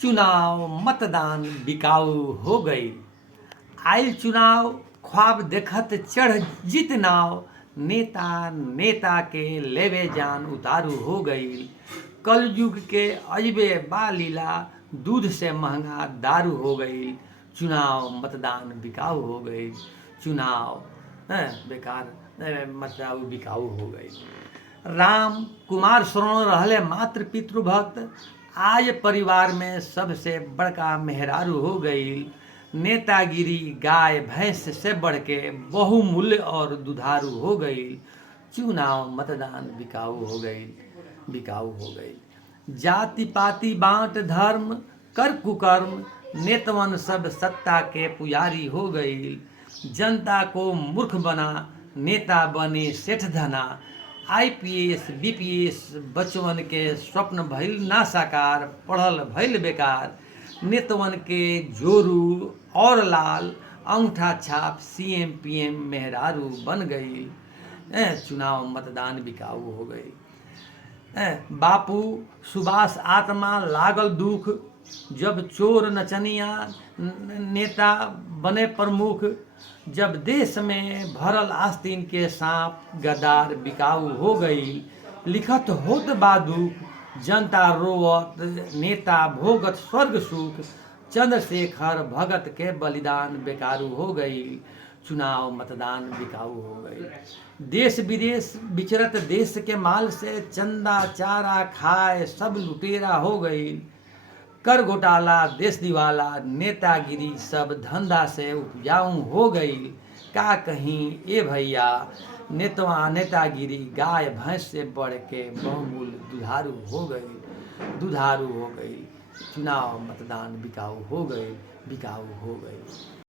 चुनाव मतदान बिकाऊ हो गई। आइल चुनाव ख्वाब देखत चढ़ जित नाव, नेता नेता के लेवे जान उतारू हो गई। कल युग के अजबे बालीला, दूध से महंगा दारू हो गई। चुनाव मतदान बिकाऊ हो गई। चुनाव बेकार मतदान बिकाऊ हो गई। राम कुमार शरण रहले मात्र पितृभक्त, आज परिवार में सबसे बड़का मेहरारू हो गई। नेतागिरी गाय भैंस से बढ़ के बहुमूल्य और दुधारू हो गई। चुनाव मतदान बिकाऊ हो गई, बिकाऊ हो गई। जाति पाति बांट धर्म कर कुकर्म, नेतवन सब सत्ता के पुजारी हो गई। जनता को मूर्ख बना नेता बने सेठ धना, आईपीएस बीपीएस बचवन के स्वप्न भइल ना साकार, पढ़ल भइल बेकार। नेतवन के जोरू और लाल, अंगूठा छाप सीएम पीएम मेहरारू बन गई। चुनाव मतदान बिकाऊ हो गई। बापू सुभाष आत्मा लागल दुख, जब चोर नचनिया नेता बने प्रमुख। जब देश में भरल आस्तीन के सांप गद्दार बिकाऊ हो गई। लिखत होत बादुक जनता रोवत, नेता भोगत स्वर्ग सुख। चंद्रशेखर भगत के बलिदान बेकारू हो गई। चुनाव मतदान बिकाऊ हो गई। देश विदेश विचरत देश के माल से, चंदा चारा खाए सब लुटेरा हो गई। कर घोटाला देश दिवाला, नेतागिरी सब धंधा से उपजाऊ हो गई। का कहीं ए भैया नेतागिरी गाय भैंस से बढ़ के बहुमूल्य दुधारू हो गई, दुधारू हो गई। चुनाव मतदान बिकाऊ हो गई, बिकाऊ हो गई।